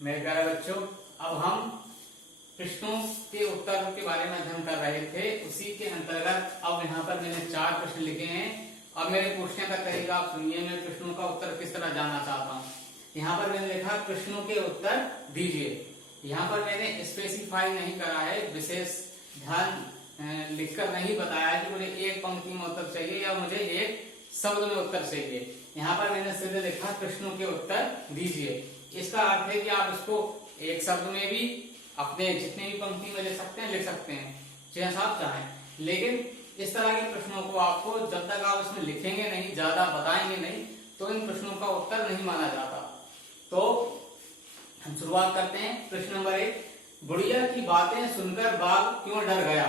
मेरे प्यारे बच्चों, अब हम प्रश्नों के उत्तर के बारे में अध्ययन कर रहे थे। उसी के अंतर्गत अब यहाँ पर मैंने 4 प्रश्न लिखे हैं। अब मेरे पूछने का तरीका आप सुनिए। मैं प्रश्नों का उत्तर किस तरह जानना चाहता हूँ। यहाँ पर मैंने लिखा प्रश्नों के उत्तर दीजिए। यहाँ पर मैंने स्पेसिफाई नहीं करा है, विशेष ध्यान लिखकर नहीं बताया कि मुझे एक पंक्ति में उत्तर चाहिए या मुझे एक शब्द में उत्तर चाहिए। यहाँ पर मैंने सीधे लिखा प्रश्नों के उत्तर दीजिए। इसका अर्थ है कि आप इसको एक शब्द में भी अपने जितने भी पंक्ति में लिख सकते हैं, जैसा आप चाहें। लेकिन इस तरह के प्रश्नों को आपको जब तक आप इसमें लिखेंगे नहीं, ज्यादा बताएंगे नहीं, तो इन प्रश्नों का उत्तर नहीं माना जाता। तो हम शुरुआत करते हैं। प्रश्न नंबर 1, बुढ़िया की बातें सुनकर बाघ क्यों डर गया।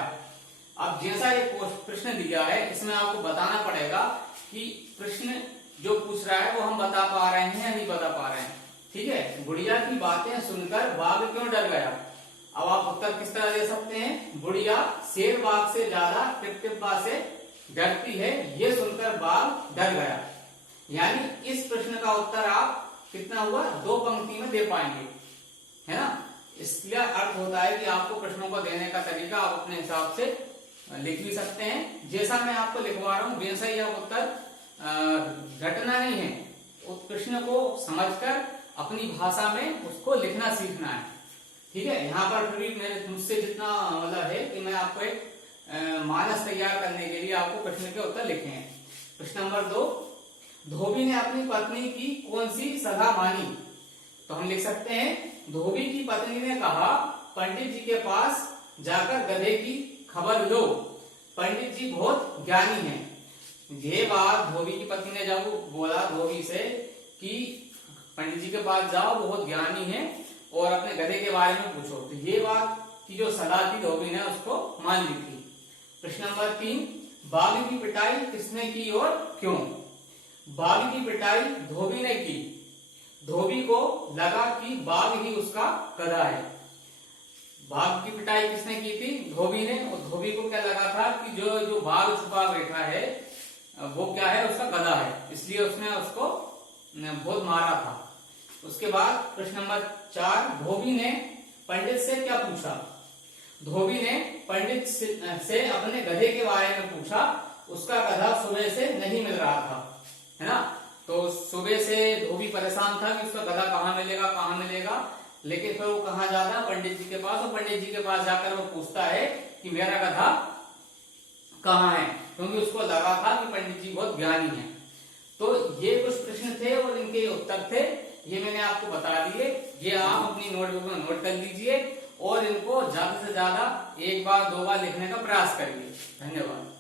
अब जैसा ये प्रश्न दिया है, इसमें आपको बताना पड़ेगा कि प्रश्न जो पूछ रहा है वो हम बता पा रहे हैं या नहीं बता पा रहे हैं। ठीक है, बुढ़िया की बातें सुनकर बाघ क्यों डर गया। अब आप उत्तर किस तरह दे सकते हैं। बुढ़िया शेर बाघ से ज्यादा टिपटिप्पा से डरती है, ये सुनकर बाघ डर गया। यानी इस प्रश्न का उत्तर आप कितना हुआ, 2 पंक्ति में दे पाएंगे, है ना। इसलिए अर्थ होता है कि आपको प्रश्नों को देने का तरीका आप अपने हिसाब से लिख भी सकते हैं। जैसा मैं आपको लिखवा रहा हूं वैसा ही आप उत्तर रटना नहीं है, उस प्रश्न को समझकर अपनी भाषा में उसको लिखना सीखना है। ठीक है, यहाँ पर फिर भी मेरे मुझसे जितना मतलब है कि मैं आपको एक मानस तैयार करने के लिए आपको प्रश्न के उत्तर लिखे हैं। प्रश्न नंबर 2, धोबी ने अपनी पत्नी की कौन सी सलाह मानी। तो हम लिख सकते हैं, धोबी की पत्नी ने कहा पंडित जी के पास जाकर गधे की खबर लो, पंडित जी बहुत ज्ञानी हैं। ये बात धोबी की पत्नी ने जब बोला धोबी से कि पंडित जी के पास जाओ, बहुत ज्ञानी हैं और अपने गधे के बारे में पूछो, तो ये बात की जो सलाह थी धोबी ने उसको मान ली थी। प्रश्न नंबर 3, बाघ की पिटाई किसने की और क्यों। बाघ की पिटाई धोबी ने की। धोबी को लगा कि बाघ ही उसका गधा है। बाघ की पिटाई किसने की थी, धोबी ने। और धोबी को क्या लगा था कि जो बाघ छुपा बैठा है वो क्या है, उसका गधा है, इसलिए उसने उसको बहुत मारा था। उसके बाद प्रश्न नंबर 4, धोबी ने पंडित से क्या पूछा। धोबी ने पंडित से अपने गधे के बारे में पूछा। उसका गधा सुबह से नहीं मिल रहा था, है ना। तो सुबह से धोबी परेशान था कि उसका गधा कहाँ मिलेगा। लेकिन फिर वो कहाँ जाता है, पंडित जी के पास। और पंडित जी के पास जाकर वो पूछता है कि मेरा गधा कहाँ है, क्योंकि उसको लगा था कि पंडित जी बहुत ज्ञानी हैं। तो ये कुछ प्रश्न थे और इनके उत्तर थे, ये मैंने आपको बता दिए। ये आप अपनी नोटबुक में नोट कर लीजिए और इनको ज्यादा से ज्यादा 1 बार 2 बार लिखने का प्रयास करिए। धन्यवाद।